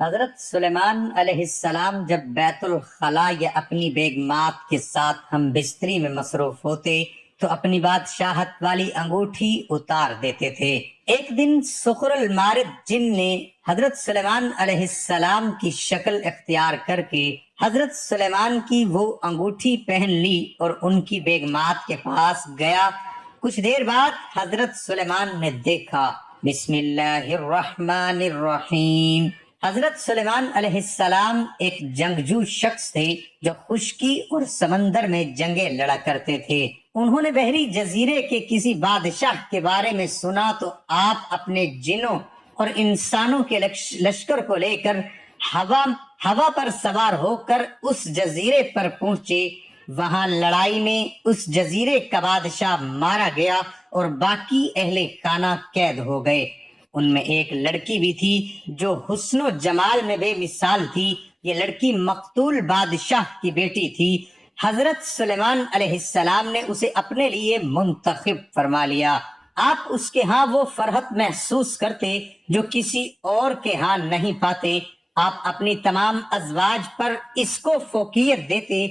حضرت سلیمان علیہ السلام جب بیت الخلاء یا اپنی بیگمات کے ساتھ ہم بستری میں مصروف ہوتے تو اپنی بادشاہت والی انگوٹھی اتار دیتے تھے۔ ایک دن سخر المارد جن نے حضرت سلیمان علیہ السلام کی شکل اختیار کر کے حضرت سلیمان کی وہ انگوٹھی پہن لی اور ان کی بیگمات کے پاس گیا۔ کچھ دیر بعد حضرت سلیمان نے دیکھا، بسم اللہ الرحمن الرحیم۔ حضرت سلیمان علیہ السلام ایک جنگجو شخص تھے جو خشکی اور سمندر میں جنگیں لڑا کرتے تھے۔ انہوں نے بحری جزیرے کے کسی بادشاہ کے بارے میں سنا تو آپ اپنے جنوں اور انسانوں کے لشکر کو لے کر ہوا پر سوار ہو کر اس جزیرے پر پہنچے۔ وہاں لڑائی میں اس جزیرے کا بادشاہ مارا گیا اور باقی اہل خانہ قید ہو گئے۔ ان میں ایک لڑکی بھی تھی جو حسن و جمال میں بے مثال تھی۔ یہ لڑکی مقتول بادشاہ کی بیٹی تھی۔ حضرت سلیمان علیہ السلام نے اسے اپنے لیے منتخب فرما لیا۔ آپ اس کے ہاں وہ فرحت محسوس کرتے جو کسی اور کے ہاں نہیں پاتے۔ آپ اپنی تمام ازواج پر اس کو فوقیت دیتے۔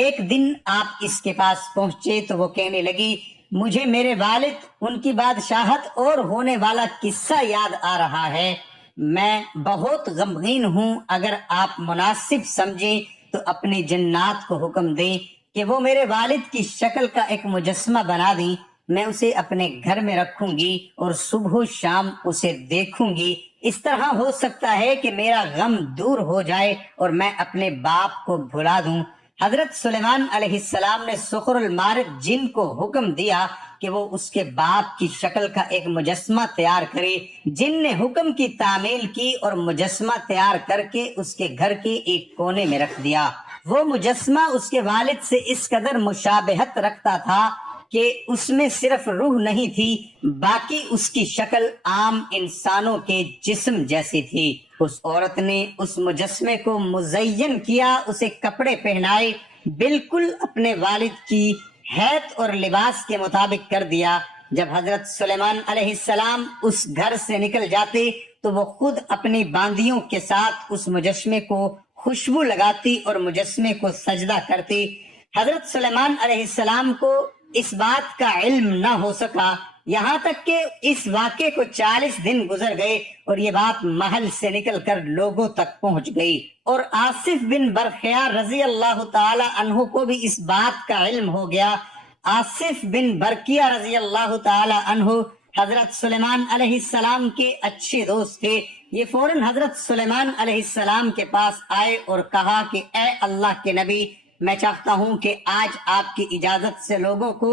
ایک دن آپ اس کے پاس پہنچے تو وہ کہنے لگی، مجھے میرے والد، ان کی بادشاہت اور ہونے والا قصہ یاد آ رہا ہے۔ میں بہت غمگین ہوں۔ اگر آپ مناسب سمجھیں تو اپنی جنات کو حکم دیں کہ وہ میرے والد کی شکل کا ایک مجسمہ بنا دیں۔ میں اسے اپنے گھر میں رکھوں گی اور صبح و شام اسے دیکھوں گی۔ اس طرح ہو سکتا ہے کہ میرا غم دور ہو جائے اور میں اپنے باپ کو بھلا دوں۔ حضرت سلیمان علیہ السلام نے سخر المارد جن کو حکم دیا کہ وہ اس کے باپ کی شکل کا ایک مجسمہ تیار کرے۔ جن نے حکم کی تعمیل کی اور مجسمہ تیار کر کے اس کے گھر کے ایک کونے میں رکھ دیا۔ وہ مجسمہ اس کے والد سے اس قدر مشابہت رکھتا تھا کہ اس میں صرف روح نہیں تھی، باقی اس کی شکل عام انسانوں کے جسم جیسی تھی۔ اس عورت نے اس مجسمے کو مزین کیا، اسے کپڑے پہنائے، بالکل اپنے والد کی حیت اور لباس کے مطابق کر دیا۔ جب حضرت سلیمان علیہ السلام اس گھر سے نکل جاتے تو وہ خود اپنی باندیوں کے ساتھ اس مجسمے کو خوشبو لگاتی اور مجسمے کو سجدہ کرتی۔ حضرت سلیمان علیہ السلام کو اس بات کا علم نہ ہو سکا، یہاں تک کہ اس واقعے کو 40 دن گزر گئے اور یہ بات محل سے نکل کر لوگوں تک پہنچ گئی، اور آصف بن برخیا رضی اللہ تعالی عنہ کو بھی اس بات کا علم ہو گیا۔ آصف بن برقیہ رضی اللہ تعالی عنہ حضرت سلیمان علیہ السلام کے اچھے دوست تھے۔ یہ فوراً حضرت سلیمان علیہ السلام کے پاس آئے اور کہا کہ اے اللہ کے نبی، میں چاہتا ہوں کہ آج آپ کی اجازت سے لوگوں کو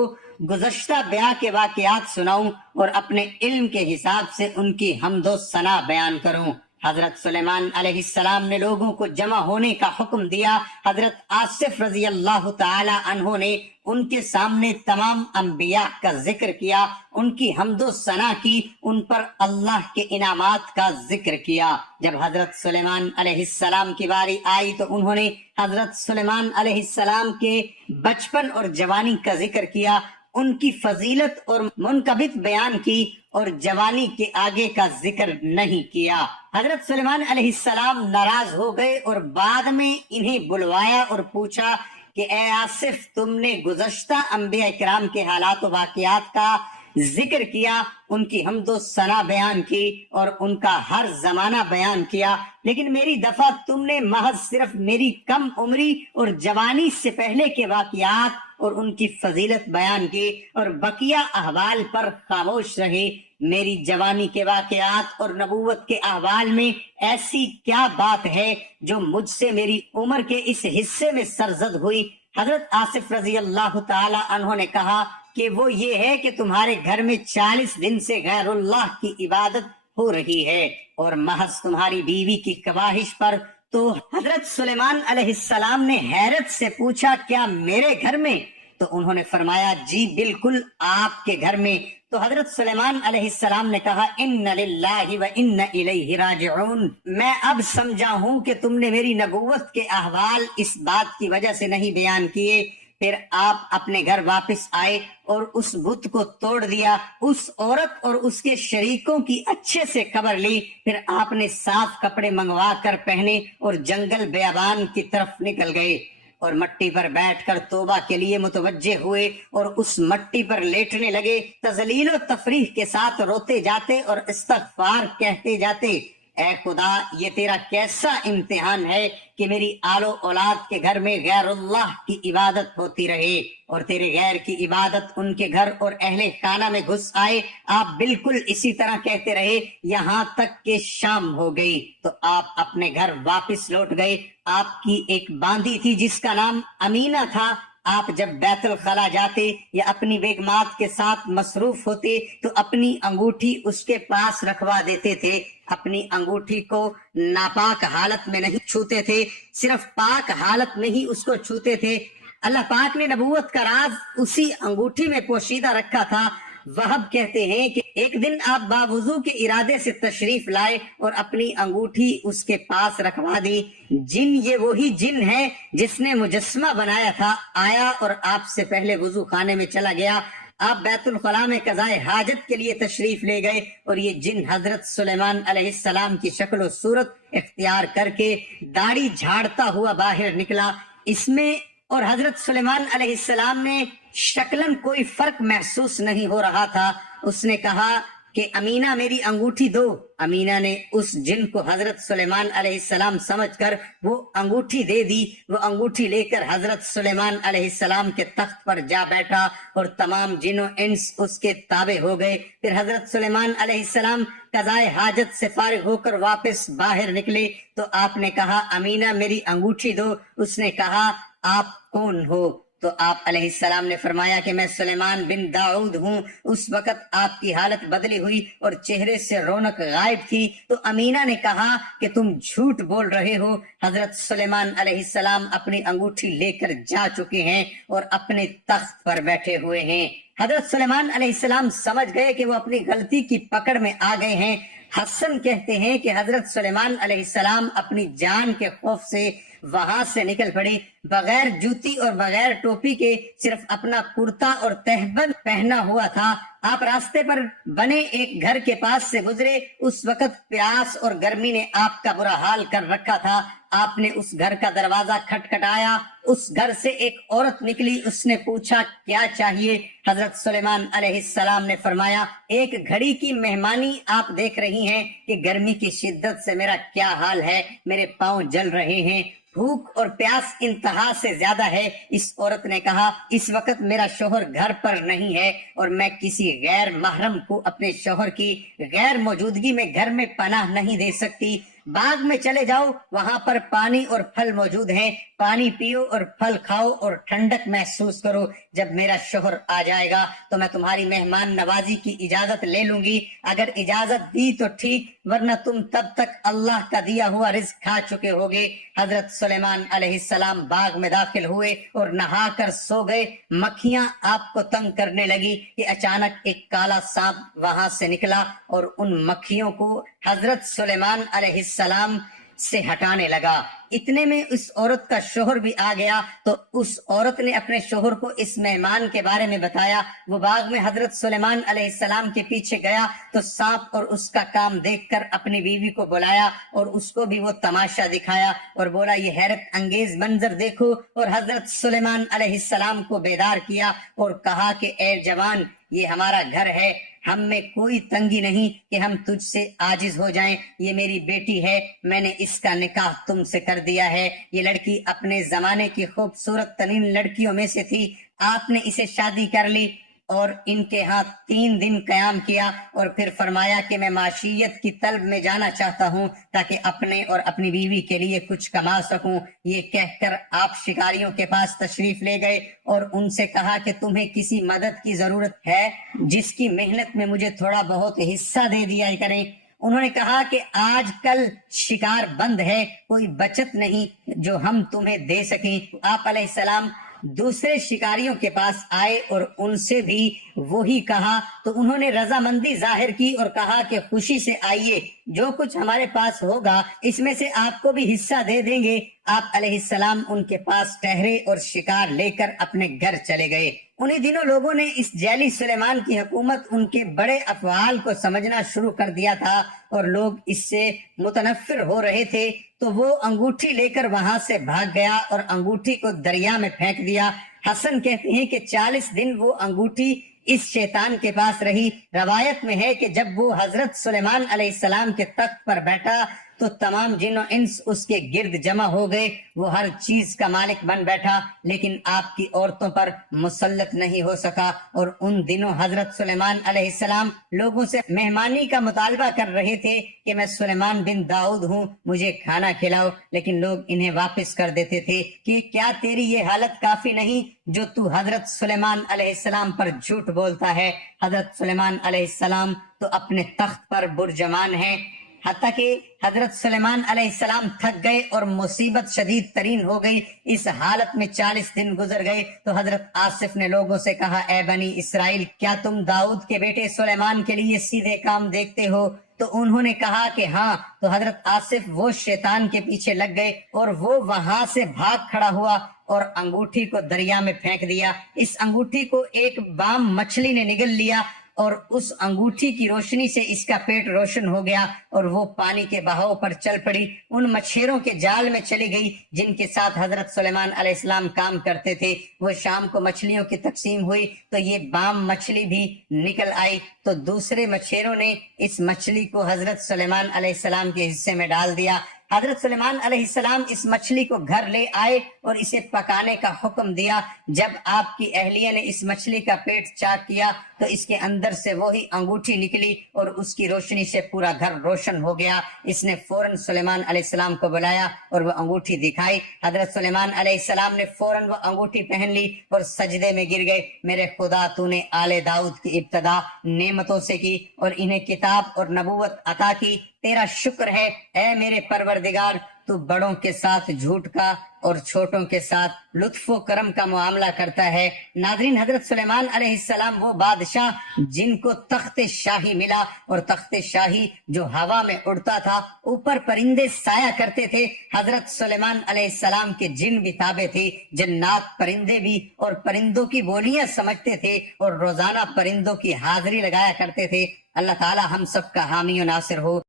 گزشتہ بیاہ کے واقعات سناؤں اور اپنے علم کے حساب سے ان کی حمد و ثنا بیان کروں۔ حضرت سلیمان علیہ السلام نے لوگوں کو جمع ہونے کا حکم دیا۔ حضرت آصف رضی اللہ تعالی عنہ نے ان کے سامنے تمام انبیاء کا ذکر کیا، ان کی حمد و ثنا کی، ان پر اللہ کے انعامات کا ذکر کیا۔ جب حضرت سلیمان علیہ السلام کی باری آئی تو انہوں نے حضرت سلیمان علیہ السلام کے بچپن اور جوانی کا ذکر کیا، ان کی فضیلت اور منقبت بیان کی، اور جوانی کے آگے کا ذکر نہیں کیا۔ حضرت سلیمان علیہ السلام ناراض ہو گئے اور بعد میں انہیں بلوایا اور پوچھا کہ اے آصف، تم نے گزشتہ انبیاء کرام کے حالات و واقعات کا ذکر کیا، ان کی حمد و ثنا بیان کی اور ان کا ہر زمانہ بیان کیا، لیکن میری دفعہ تم نے محض صرف میری کم عمری اور جوانی سے پہلے کے واقعات اور ان کی فضیلت بیان کی اور بقیہ احوال پر خاموش رہے۔ میری جوانی کے واقعات اور نبوت کے احوال میں ایسی کیا بات ہے جو مجھ سے میری عمر کے اس حصے میں سرزد ہوئی؟ حضرت آصف رضی اللہ تعالی عنہ نے کہا کہ وہ یہ ہے کہ تمہارے گھر میں 40 دن سے غیر اللہ کی عبادت ہو رہی ہے اور محض تمہاری بیوی کی خواہش پر۔ تو حضرت سلیمان علیہ السلام نے حیرت سے پوچھا، کیا میرے گھر میں؟ تو انہوں نے فرمایا، جی بالکل آپ کے گھر میں۔ تو حضرت سلیمان علیہ السلام نے کہا، ان للہ و ان الیہ راجعون، میں اب سمجھا ہوں کہ تم نے میری نبوت کے احوال اس بات کی وجہ سے نہیں بیان کیے پھر آپ اپنے گھر واپس آئے اور اس بت کو توڑ دیا، اس عورت اور اس کے شریکوں کی اچھے سے خبر لی، پھر آپ نے صاف کپڑے منگوا کر پہنے اور جنگل بیابان کی طرف نکل گئے اور مٹی پر بیٹھ کر توبہ کے لیے متوجہ ہوئے اور اس مٹی پر لیٹنے لگے، تذلیل و تفریح کے ساتھ روتے جاتے اور استغفار کہتے جاتے، اے خدا یہ تیرا کیسا امتحان ہے کہ میری آل و اولاد کے گھر میں غیر اللہ کی عبادت ہوتی رہے اور تیرے غیر کی عبادت ان کے گھر اور اہل خانہ میں گھس آئے۔ آپ بالکل اسی طرح کہتے رہے یہاں تک کہ شام ہو گئی، تو آپ اپنے گھر واپس لوٹ گئے۔ آپ کی ایک باندی تھی جس کا نام امینہ تھا۔ آپ جب بیت الخلا جاتے یا اپنی بیگمات کے ساتھ مصروف ہوتے تو اپنی انگوٹھی اس کے پاس رکھوا دیتے تھے۔ اپنی انگوٹھی کو ناپاک حالت میں نہیں چھوتے تھے، صرف پاک حالت میں ہی اس کو چھوتے تھے۔ اللہ پاک نے نبوت کا راز اسی انگوٹھی میں پوشیدہ رکھا تھا۔ وہب کہتے ہیں کہ ایک دن آپ باوضو کے ارادے سے تشریف لائے اور اپنی انگوٹھی اس کے پاس رکھوا دی۔ جن یہ وہی جن ہے جس نے مجسمہ بنایا تھا، آیا اور آپ سے پہلے وضو خانے میں چلا گیا۔ آپ بیت الخلاء میں قضائے حاجت کے لیے تشریف لے گئے اور یہ جن حضرت سلیمان علیہ السلام کی شکل و صورت اختیار کر کے داڑھی جھاڑتا ہوا باہر نکلا۔ اس میں اور حضرت سلیمان علیہ السلام نے شکلاً کوئی فرق محسوس نہیں ہو رہا تھا۔ اس نے کہا کہ امینہ میری انگوٹھی دو۔ امینہ نے اس جن کو حضرت سلیمان علیہ السلام سمجھ کر وہ انگوٹھی دے دی۔ وہ انگوٹھی لے کر حضرت سلیمان علیہ السلام کے تخت پر جا بیٹھا اور تمام جن و انس اس کے تابع ہو گئے۔ پھر حضرت سلیمان علیہ السلام قضائے حاجت سے فارغ ہو کر واپس باہر نکلے تو آپ نے کہا امینہ میری انگوٹھی دو۔ اس نے کہا آپ کون ہو؟ تو آپ علیہ السلام نے فرمایا کہ میں سلیمان بن داؤد ہوں۔ اس وقت آپ کی حالت بدلی ہوئی اور چہرے سے رونق غائب تھی۔ تو امینہ نے کہا کہ تم جھوٹ بول رہے ہو، حضرت سلیمان علیہ السلام اپنی انگوٹھی لے کر جا چکے ہیں اور اپنے تخت پر بیٹھے ہوئے ہیں۔ حضرت سلیمان علیہ السلام سمجھ گئے کہ وہ اپنی غلطی کی پکڑ میں آ گئے ہیں۔ حسن کہتے ہیں کہ حضرت سلیمان علیہ السلام اپنی جان کے خوف سے وہاں سے نکل پڑے، بغیر جوتی اور بغیر ٹوپی کے صرف اپنا کرتا اور تہبند پہنا ہوا تھا۔ آپ راستے پر بنے ایک گھر کے پاس سے گزرے، اس وقت پیاس اور گرمی نے آپ کا برا حال کر رکھا تھا۔ آپ نے اس گھر کا دروازہ کھٹکھٹایا، اس گھر سے ایک عورت نکلی۔ اس نے پوچھا کیا چاہیے؟ حضرت سلیمان علیہ السلام نے فرمایا ایک گھڑی کی مہمانی آپ دیکھ رہی ہیں کہ گرمی کی شدت سے میرا کیا حال ہے، میرے پاؤں جل رہے ہیں، بھوک اور پیاس انتہا سے زیادہ ہے۔ اس عورت نے کہا اس وقت میرا شوہر گھر پر نہیں ہے اور میں کسی غیر محرم کو اپنے شوہر کی غیر موجودگی میں گھر میں پناہ نہیں دے سکتی۔ باغ میں چلے جاؤ، وہاں پر پانی اور پھل موجود ہیں، پانی پیو اور پھل کھاؤ اور ٹھنڈک محسوس کرو۔ جب میرا شوہر آ جائے گا تو میں تمہاری مہمان نوازی کی اجازت لے لوں گی، اگر اجازت دی تو ٹھیک، ورنہ تم تب تک اللہ کا دیا ہوا رزق کھا چکے ہوگے۔ حضرت سلیمان علیہ السلام باغ میں داخل ہوئے اور نہا کر سو گئے۔ مکھیاں آپ کو تنگ کرنے لگی کہ اچانک ایک کالا سانپ وہاں سے نکلا اور ان مکھیوں کو حضرت سلیمان علیہ السلام سے ہٹانے لگا۔ اتنے میں اس عورت کا شوہر بھی آ گیا تو اس عورت نے اپنے شوہر کو اس مہمان کے بارے میں بتایا۔ وہ باغ میں حضرت سلیمان علیہ السلام کے پیچھے گیا تو سانپ اور اس کا کام دیکھ کر اپنی بیوی کو بلایا اور اس کو بھی وہ تماشا دکھایا اور بولا یہ حیرت انگیز منظر دیکھو، اور حضرت سلیمان علیہ السلام کو بیدار کیا اور کہا کہ اے جوان، یہ ہمارا گھر ہے، ہم میں کوئی تنگی نہیں کہ ہم تجھ سے عاجز ہو جائیں۔ یہ میری بیٹی ہے، میں نے اس کا نکاح تم سے کر دیا ہے۔ یہ لڑکی اپنے زمانے کی خوبصورت ترین لڑکیوں میں سے تھی، آپ نے اسے شادی کر لی اور ان کے ہاں 3 دن قیام کیا اور پھر فرمایا کہ میں معیشت کی طلب میں جانا چاہتا ہوں تاکہ اپنے اور اپنی بیوی کے لیے کچھ کما سکوں۔ یہ کہہ کر آپ شکاریوں کے پاس تشریف لے گئے اور ان سے کہا کہ تمہیں کسی مدد کی ضرورت ہے جس کی محنت میں مجھے تھوڑا بہت حصہ دے دیا کریں۔ انہوں نے کہا کہ آج کل شکار بند ہے، کوئی بچت نہیں جو ہم تمہیں دے سکیں۔ آپ علیہ السلام دوسرے شکاریوں کے پاس آئے اور ان سے بھی وہی کہا تو انہوں نے رضامندی ظاہر کی اور کہا کہ خوشی سے آئیے، جو کچھ ہمارے پاس ہوگا اس میں سے آپ کو بھی حصہ دے دیں گے۔ آپ علیہ السلام ان کے پاس ٹھہرے اور شکار لے کر اپنے گھر چلے گئے۔ انہی دنوں لوگوں نے اس جیلی سلیمان کی حکومت ان کے بڑے افعال کو سمجھنا شروع کر دیا تھا اور لوگ اس سے متنفر ہو رہے تھے، تو وہ انگوٹھی لے کر وہاں سے بھاگ گیا اور انگوٹھی کو دریا میں پھینک دیا۔ حسن کہتے ہیں کہ 40 دن وہ انگوٹھی اس شیطان کے پاس رہی۔ روایت میں ہے کہ جب وہ حضرت سلیمان علیہ السلام کے تخت پر بیٹھا تو تمام جن و انس اس کے گرد جمع ہو گئے۔ وہ ہر چیز کا مالک بن بیٹھا، لیکن آپ کی عورتوں پر مسلط نہیں ہو سکا۔ اور ان دنوں حضرت سلیمان علیہ السلام لوگوں سے مہمانی کا مطالبہ کر رہے تھے کہ میں سلیمان بن داؤد ہوں، مجھے کھانا کھلاؤ، لیکن لوگ انہیں واپس کر دیتے تھے کہ کیا تیری یہ حالت کافی نہیں جو تو حضرت سلیمان علیہ السلام پر جھوٹ بولتا ہے؟ حضرت سلیمان علیہ السلام تو اپنے تخت پر برجمان ہیں۔ حتیٰ کہ حضرت سلیمان علیہ السلام تھک گئے اور مصیبت شدید ترین ہو گئی۔ اس حالت میں 40 دن گزر گئے تو حضرت آصف نے لوگوں سے کہا، اے بنی اسرائیل، کیا تم داؤد کے بیٹے سلیمان کے لیے سیدھے کام دیکھتے ہو؟ تو انہوں نے کہا کہ ہاں۔ تو حضرت آصف وہ شیطان کے پیچھے لگ گئے اور وہ وہاں سے بھاگ کھڑا ہوا اور انگوٹھی کو دریا میں پھینک دیا۔ اس انگوٹھی کو ایک بام مچھلی نے نگل لیا اور اس انگوٹھی کی روشنی سے اس کا پیٹ روشن ہو گیا اور وہ پانی کے بہاؤ پر چل پڑی، ان مچھیروں کے جال میں چلی گئی جن کے ساتھ حضرت سلیمان علیہ السلام کام کرتے تھے۔ وہ شام کو مچھلیوں کی تقسیم ہوئی تو یہ بام مچھلی بھی نکل آئی، تو دوسرے مچھیروں نے اس مچھلی کو حضرت سلیمان علیہ السلام کے حصے میں ڈال دیا۔ حضرت سلیمان علیہ السلام اس مچھلی کو گھر لے آئے اور اسے پکانے کا حکم دیا۔ جب آپ کی اہلیہ نے اس مچھلی کا پیٹ چاک کیا تو اس کے اندر سے وہی انگوٹھی نکلی اور اس کی روشنی سے پورا گھر روشن ہو گیا۔ اس نے فوراً سلیمان علیہ السلام کو بلایا اور وہ انگوٹھی دکھائی۔ حضرت سلیمان علیہ السلام نے فوراً وہ انگوٹھی پہن لی اور سجدے میں گر گئے۔ میرے خدا، تو نے آل داؤد کی ابتدا نعمتوں سے کی اور انہیں کتاب اور نبوت عطا کی، تیرا شکر ہے اے میرے پروردگار۔ تو بڑوں کے ساتھ جھوٹ کا اور چھوٹوں کے ساتھ لطف و کرم کا معاملہ کرتا ہے۔ ناظرین، حضرت سلیمان علیہ السلام وہ بادشاہ جن کو تخت شاہی ملا، اور تخت شاہی جو ہوا میں اڑتا تھا، اوپر پرندے سایہ کرتے تھے۔ حضرت سلیمان علیہ السلام کے جن بھی تابع تھے، جنات پرندے بھی، اور پرندوں کی بولیاں سمجھتے تھے اور روزانہ پرندوں کی حاضری لگایا کرتے تھے۔ اللہ تعالی ہم سب کا حامی و ناصر ہو۔